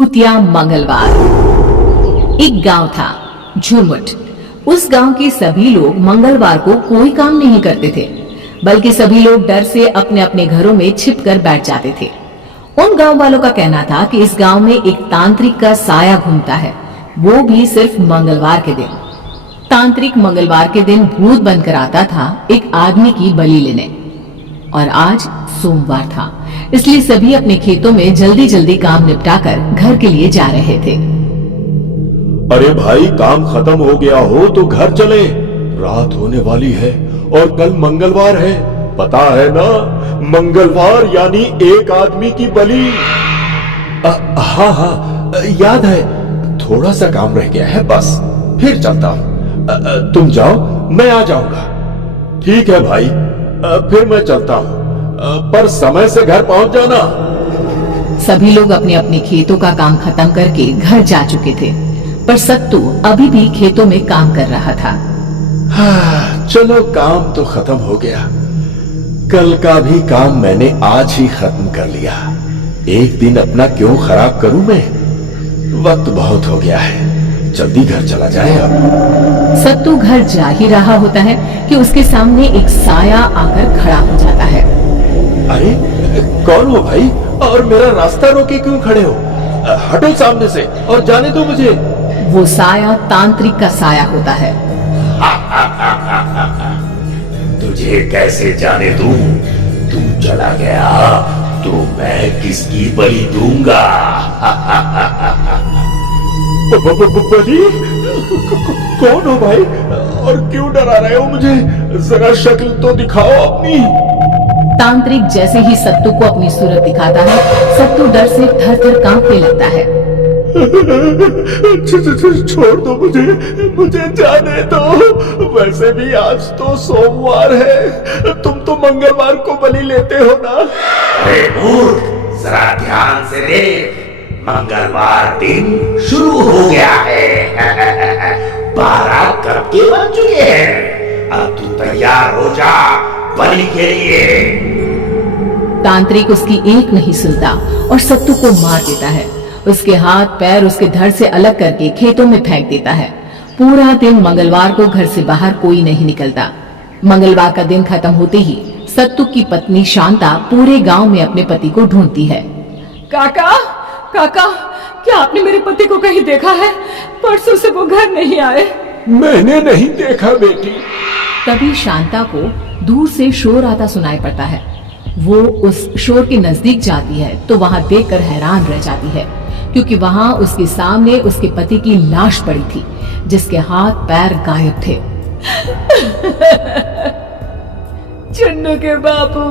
भूतिया मंगलवार। एक गांव था झुरमुट। उस गांव के सभी लोग मंगलवार को कोई काम नहीं करते थे, बल्कि सभी लोग डर से अपने अपने घरों में छिपकर बैठ जाते थे। उन गांव वालों का कहना था कि इस गांव में एक तांत्रिक का साया घूमता है, वो भी सिर्फ मंगलवार के दिन। तांत्रिक मंगलवार के दिन भूत बनकर आता था एक आदमी की बलि लेने। और आज सोमवार था, इसलिए सभी अपने खेतों में जल्दी जल्दी काम निपटाकर घर के लिए जा रहे थे। अरे भाई, काम खत्म हो गया हो तो घर चले, रात होने वाली है और कल मंगलवार है। पता है ना, मंगलवार यानी एक आदमी की बलि। हाँ हाँ, याद है। थोड़ा सा काम रह गया है, बस फिर चलता हूँ। तुम जाओ, मैं आ जाऊंगा। ठीक है भाई, फिर मैं चलता हूँ, पर समय से घर पहुंच जाना। सभी लोग अपने अपने खेतों का काम खत्म करके घर जा चुके थे, पर सत्तू अभी भी खेतों में काम कर रहा था। हाँ, चलो काम तो खत्म हो गया। कल का भी काम मैंने आज ही खत्म कर लिया। एक दिन अपना क्यों खराब करूं मैं? वक्त बहुत हो गया है, जल्दी घर चला जाए अब। सत्तू घर जा ही रहा होता है कि उसके सामने एक साया आकर खड़ा हो जाता है। अरे कौन हो भाई, और मेरा रास्ता रोके क्यों खड़े हो? हटो सामने से और जाने दो मुझे। वो साया तांत्रिक का साया होता है। तुझे कैसे जाने दूं? तू चला गया तो मैं किसकी बलि दूंगा? बलि? कौन हो भाई, और क्यों डरा रहे हो मुझे? जरा शक्ल तो दिखाओ अपनी। तांत्रिक जैसे ही सत्तू को अपनी सूरत दिखाता है, सत्तू डर से थर थर कांपने लगता है। छोड़ दो मुझे जाने दो। वैसे भी आज तो सोमवार है, तुम तो मंगलवार को बलि लेते हो ना। अरे मूर्ख, जरा ध्यान से देख, मंगलवार दिन शुरू हो गया है। 12 कब के बज चुके हैं। अब तू तैयार हो जा बलि के लिए। तांत्रिक उसकी एक नहीं सुनता और सत्तू को मार देता है। उसके हाथ पैर उसके धड़ से अलग करके खेतों में फेंक देता है। पूरा दिन मंगलवार को घर से बाहर कोई नहीं निकलता। मंगलवार का दिन खत्म होते ही सत्तू की पत्नी शांता पूरे गांव में अपने पति को ढूंढती है। काका, काका, क्या आपने मेरे पति को कहीं देखा है? परसों से वो घर नहीं आए। मैंने नहीं देखा बेटी। तभी शांता को दूर से शोर आता सुनाई पड़ता है। वो उस शोर के नजदीक जाती है तो वहां देखकर हैरान रह जाती है, क्योंकि वहां उसके सामने उसके पति की लाश पड़ी थी, जिसके हाथ पैर गायब थे। चन्नू के बापू,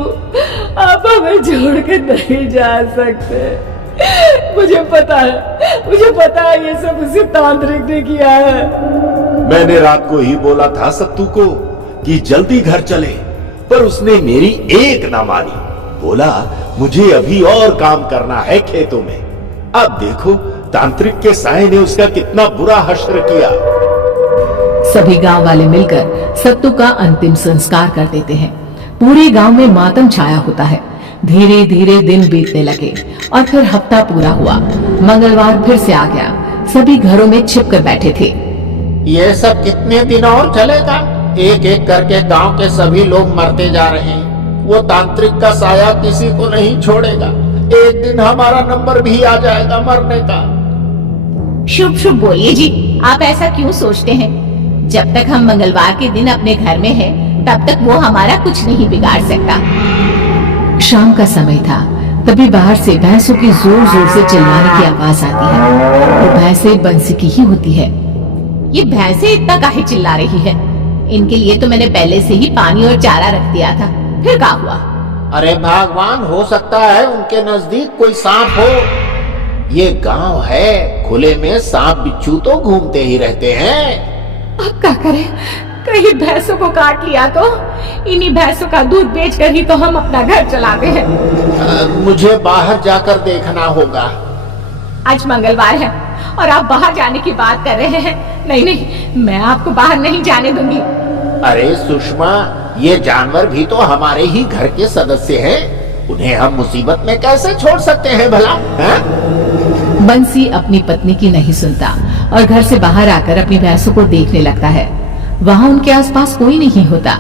आप हमें छोड़ के नहीं जा सकते। मुझे पता है ये सब उसी तांत्रिक ने किया है। मैंने रात को ही बोला था सत्तू को कि जल्दी घर चले, पर उसने मेरी एक ना मानी। बोला मुझे अभी और काम करना है खेतों में। अब देखो तांत्रिक के साये ने उसका कितना बुरा हश्र किया। सभी गांव वाले मिलकर सत्तू का अंतिम संस्कार कर देते हैं। पूरे गांव में मातम छाया होता है। धीरे धीरे दिन बीतने लगे और फिर हफ्ता पूरा हुआ। मंगलवार फिर से आ गया। सभी घरों में छिप कर बैठे थे। ये सब कितने दिन और चलेगा? एक एक करके गांव के सभी लोग मरते जा रहे हैं। वो तांत्रिक का साया किसी को नहीं छोड़ेगा। एक दिन हमारा नंबर भी आ जाएगा मरने का। शुभ शुभ बोलिए जी, आप ऐसा क्यों सोचते हैं? जब तक हम मंगलवार के दिन अपने घर में हैं, तब तक वो हमारा कुछ नहीं बिगाड़ सकता। शाम का समय था, तभी बाहर से भैंसों की जोर जोर से चिल्लाने की आवाज आती है। वो भैंसें बंसी की ही होती है। ये भैंसें इतना काहे चिल्ला रही है? इनके लिए तो मैंने पहले से ही पानी और चारा रख दिया था, फिर क्या हुआ? अरे भगवान, हो सकता है उनके नजदीक कोई सांप हो। ये गांव है, खुले में सांप बिच्छू तो घूमते ही रहते हैं। अब क्या करें? कहीं भैंसों को काट लिया तो? इन्हीं भैंसों का दूध बेचकर ही तो हम अपना घर चलाते हैं। मुझे बाहर जाकर देखना होगा। आज मंगलवार है और आप बाहर जाने की बात कर रहे हैं। नहीं, मैं आपको बाहर नहीं जाने दूंगी। अरे सुषमा, ये जानवर भी तो हमारे ही घर के सदस्य हैं। उन्हें हम मुसीबत में कैसे छोड़ सकते हैं भला? बंसी अपनी पत्नी की नहीं सुनता और घर से बाहर आकर अपनी भैंसों को देखने लगता है। वहाँ उनके आसपास कोई नहीं होता।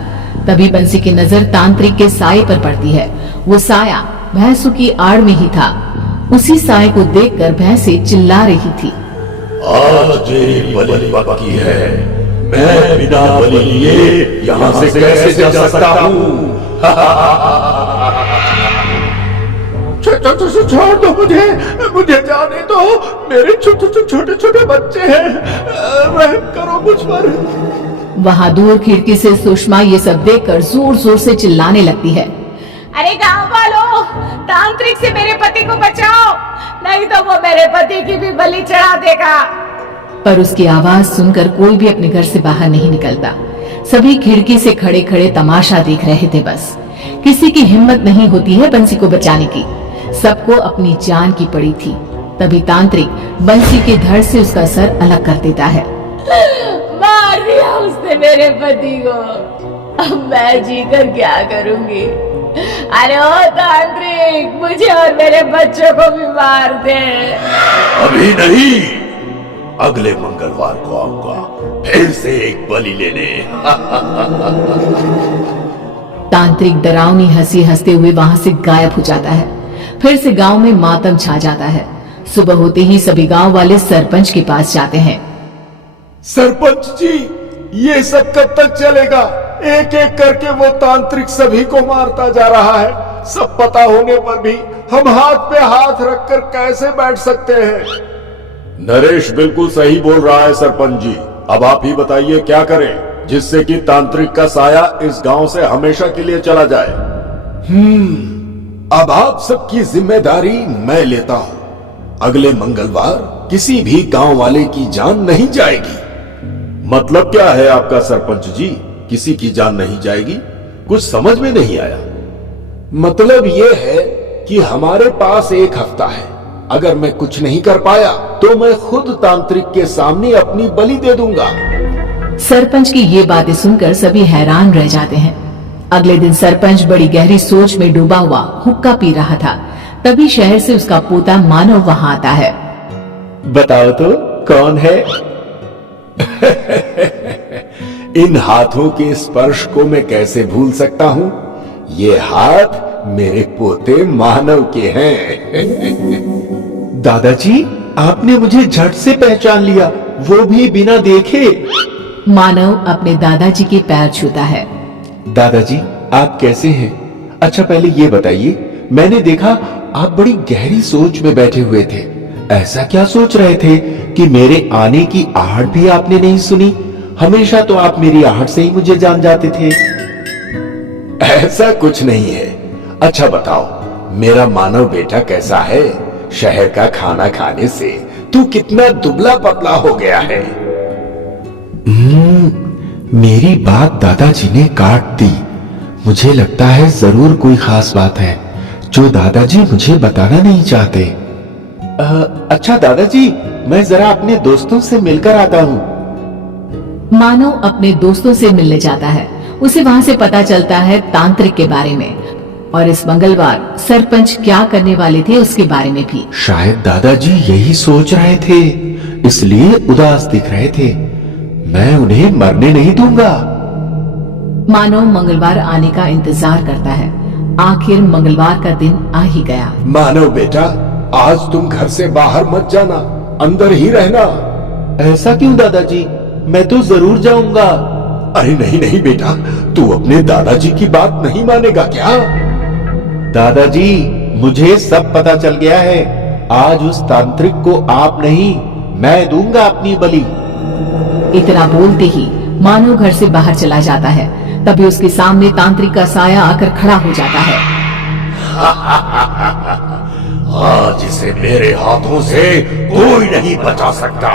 तभी बंसी की नजर तांत्रिक के साये पर पड़ती है। वो साया भैंसों की आड़ में ही था। उसी साये को देखकर भैंसें चिल्ला रही थी। आज मेरी बलि पक्की है, मैं बिना बलि लिए यहाँ से कैसे जा सकता हूँ? छोड़ दो मुझे जाने दो। मेरे छोटे छोटे बच्चे हैं, रहम करो मुझ पर। वहाँ दूर खिड़की से सुषमा ये सब देखकर जोर जोर से चिल्लाने लगती है। अरे गांव वालों, तांत्रिक से मेरे पति को बचाओ, नहीं तो वो मेरे पति की भी बलि चढ़ा देगा। पर उसकी आवाज सुनकर कोई भी अपने घर से बाहर नहीं निकलता। सभी खिड़की से खड़े खड़े तमाशा देख रहे थे। बस किसी की हिम्मत नहीं होती है बंसी को बचाने की। सबको अपनी जान की पड़ी थी। तभी तांत्रिक बंसी के धड़ से उसका सर अलग कर देता है। मार दिया उसने मेरे पति को, अब मैं जीकर क्या करूंगी? अरे ओ तांत्रिक, मुझे और मेरे बच्चों को भी मार दे। अभी नहीं, अगले मंगलवार को आऊंगा फिर से एक बलि लेने। तांत्रिक डरावनी हंसी हंसते हुए वहां से गायब हो जाता है। फिर से गांव में मातम छा जाता है। सुबह होते ही सभी गांव वाले सरपंच के पास जाते हैं। सरपंच जी, ये सब कब तक चलेगा? एक एक करके वो तांत्रिक सभी को मारता जा रहा है। सब पता होने पर भी हम हाथ पे हाथ रखकर कैसे बैठ सकते हैं? नरेश बिल्कुल सही बोल रहा है सरपंच जी। अब आप ही बताइए क्या करें जिससे कि तांत्रिक का साया इस गांव से हमेशा के लिए चला जाए। अब आप सबकी जिम्मेदारी मैं लेता हूं। अगले मंगलवार किसी भी गांव वाले की जान नहीं जाएगी। मतलब क्या है आपका सरपंच जी? किसी की जान नहीं जाएगी? कुछ समझ में नहीं आया। मतलब ये है कि हमारे पास एक हफ्ता है। अगर मैं कुछ नहीं कर पाया तो मैं खुद तांत्रिक के सामने अपनी बलि दे दूंगा। सरपंच की ये बातें सुनकर सभी हैरान रह जाते हैं। अगले दिन सरपंच बड़ी गहरी सोच में डूबा हुआ हुक्का पी रहा था। तभी शहर से उसका पोता मानव वहां आता है। बताओ तो कौन है? इन हाथों के स्पर्श को मैं कैसे भूल सकता हूँ? ये हाथ मेरे पोते मानव के हैं। दादाजी, आपने मुझे झट से पहचान लिया, वो भी बिना देखे। मानव अपने दादाजी के पैर छूता है। दादाजी, आप कैसे हैं? अच्छा पहले ये बताइए, मैंने देखा आप बड़ी गहरी सोच में बैठे हुए थे। ऐसा क्या सोच रहे थे कि मेरे आने की आहट भी आपने नहीं सुनी? हमेशा तो आप मेरी आहट से ही मुझे जान जाते थे। ऐसा कुछ नहीं है। अच्छा बताओ, मेरा मानव बेटा कैसा है? शहर का खाना खाने से तू कितना दुबला पतला हो गया है। मेरी बात दादाजी ने काट दी। मुझे लगता है जरूर कोई खास बात है जो दादाजी मुझे बताना नहीं चाहते। अच्छा दादाजी, मैं जरा अपने दोस्तों से मिलकर आता हूँ। मानव अपने दोस्तों से मिलने जाता है। उसे वहां से पता चलता है तांत्रिक के बारे में और इस मंगलवार सरपंच क्या करने वाले थे उसके बारे में भी। शायद दादाजी यही सोच रहे थे, इसलिए उदास दिख रहे थे। मैं उन्हें मरने नहीं दूंगा। मानव मंगलवार आने का इंतजार करता है। आखिर मंगलवार का दिन आ ही गया। मानव बेटा, आज तुम घर से बाहर मत जाना, अंदर ही रहना। ऐसा क्यों दादाजी? मैं तो जरूर जाऊंगा। अरे नहीं नहीं बेटा, तू अपने दादाजी की बात नहीं मानेगा क्या? दादाजी, मुझे सब पता चल गया है। आज उस तांत्रिक को आप नहीं, मैं दूंगा अपनी बलि। इतना बोलते ही मानव घर से बाहर चला जाता है। तभी उसके सामने तांत्रिक का साया आकर खड़ा हो जाता है। आज इसे मेरे हाथों से कोई नहीं बचा सकता।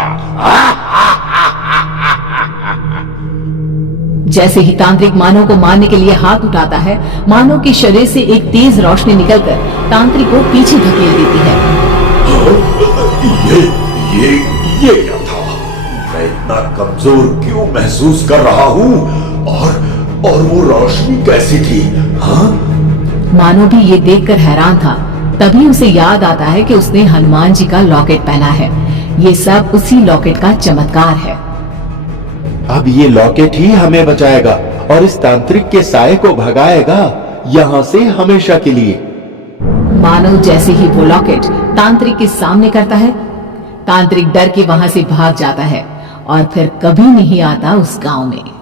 जैसे ही तांत्रिक मानव को मारने के लिए हाथ उठाता है, मानव के शरीर से एक तेज रोशनी निकलकर तांत्रिक को पीछे धकेल देती है। ये क्या था? मैं इतना कमजोर क्यों महसूस कर रहा हूँ? और वो रोशनी कैसी थी? हाँ? मानव भी ये देखकर हैरान था। तभी उसे याद आता है कि उसने हनुमान जी का लॉकेट पहना है। ये सब उसी लॉकेट का चमत्कार है। अब ये लॉकेट ही हमें बचाएगा और इस तांत्रिक के साए को भगाएगा यहाँ से हमेशा के लिए। मानो जैसे ही वो लॉकेट तांत्रिक के सामने करता है, तांत्रिक डर के वहां से भाग जाता है और फिर कभी नहीं आता उस गांव में।